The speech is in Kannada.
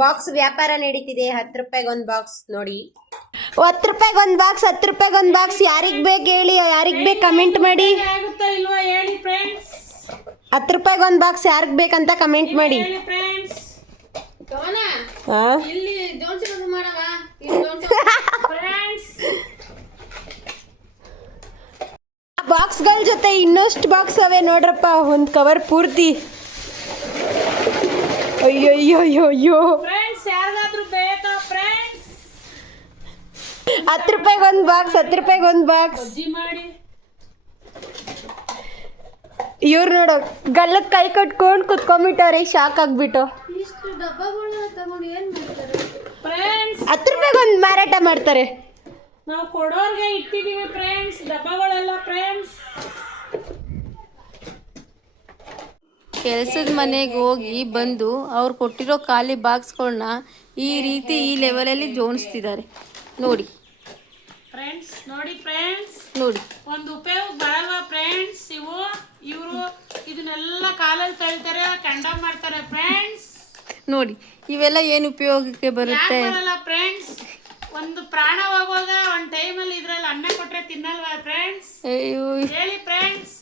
ಬಾಕ್ಸ್ ವ್ಯಾಪಾರ ನಡೀತಿದೆ. 10 ರೂಪಾಯಿಗೆ ಒಂದು ಬಾಕ್ಸ್ ನೋಡಿ. 10 ರೂಪಾಯಿಗೆ ಒಂದು ಬಾಕ್ಸ್, 10 ರೂಪಾಯಿಗೆ ಒಂದು ಬಾಕ್ಸ್. ಯಾರಿಗೆ ಬೇಕು ಹೇಳಿ, ಯಾರಿಗೆ ಬೇಕು ಕಮೆಂಟ್ ಮಾಡಿ. 10 ರೂಪಾಯಿಗೆ ಒಂದು ಬಾಕ್ಸ್ ಯಾರಿಗೆ ಬೇಕಂತ ಕಮೆಂಟ್ ಮಾಡಿ. ಬಾಕ್ಸ್ಗಳ ಜೊತೆ ಇನ್ನಷ್ಟು ಬಾಕ್ಸ್ ಅವೆ ನೋಡ್ರಪ್ಪ, ಒಂದು ಕವರ್ ಪೂರ್ತಿ. ಅಯ್ಯೋ ಅಯ್ಯೋ ಅಯ್ಯೋ ಅಯ್ಯೋ, 10 ರೂಪಾಯಿಗೆ ಒಂದು ಬಾಕ್ಸ್, 10 ರೂಪಾಯಿಗೆ ಒಂದು ಬಾಕ್ಸ್. ಇವ್ರು ನೋಡು ಗಲ್ಲಕ್ಕೆ ಕೈ ಕಟ್ಕೊಂಡು ಕುತ್ಕೊಂಡ್ಬಿಟ್ಟವ್ರೆ, ಶಾಕ್ ಆಗ್ಬಿಟ್ಟು. 10 ರೂಪಾಯಿಗೆ ಒಂದು ಮಾರಾಟ ಮಾಡ್ತಾರೆ. ನಾವು ಕೊಡೋರ್ಗೆ ಇಟ್ಟಿದೀವಿ ಫ್ರೆಂಡ್ಸ್, ಡಬ್ಬಗಳೆಲ್ಲ ಫ್ರೆಂಡ್ಸ್. ಕೆಲಸದ ಮನೆಗೆ ಹೋಗಿ ಬಂದು ಅವ್ರು ಕೊಟ್ಟಿರೋ ಖಾಲಿ ಬಾಕ್ಸ್ಗಳನ್ನ ಈ ರೀತಿ ಈ ಲೆವೆಲಲ್ಲಿ ಜೋಡಿಸ್ತಿದ್ದಾರೆ ನೋಡಿ ಫ್ರೆಂಡ್ಸ್. ನೋಡಿ ಫ್ರೆಂಡ್ಸ್, ನೋಡಿ ಒಂದು ಉಪಯೋಗ ಬರಲ್ವಾ ಫ್ರೆಂಡ್ಸ್. ಇವರು ಇದನ್ನೆಲ್ಲ ಕಾಲಲ್ಲಿ ತಳ್ತಾರೆ, ಕಂಡಮ್ ಮಾಡ್ತಾರೆ ಫ್ರೆಂಡ್ಸ್. ನೋಡಿ ಇವೆಲ್ಲ ಏನು ಉಪಯೋಗಕ್ಕೆ ಬರುತ್ತೆ ಫ್ರೆಂಡ್ಸ್. ಒಂದು ಪ್ರಾಣ ಹೋಗುವಾಗ ಒಂದು ಟೈಮಲ್ಲಿ ಇದ್ರಲ್ಲಿ ಅನ್ನ ಕೊಟ್ರೆ ತಿನ್ನಲ್ವಾ ಫ್ರೆಂಡ್ಸ್? ಅಯ್ಯೋ ಹೇಳಿ ಫ್ರೆಂಡ್ಸ್.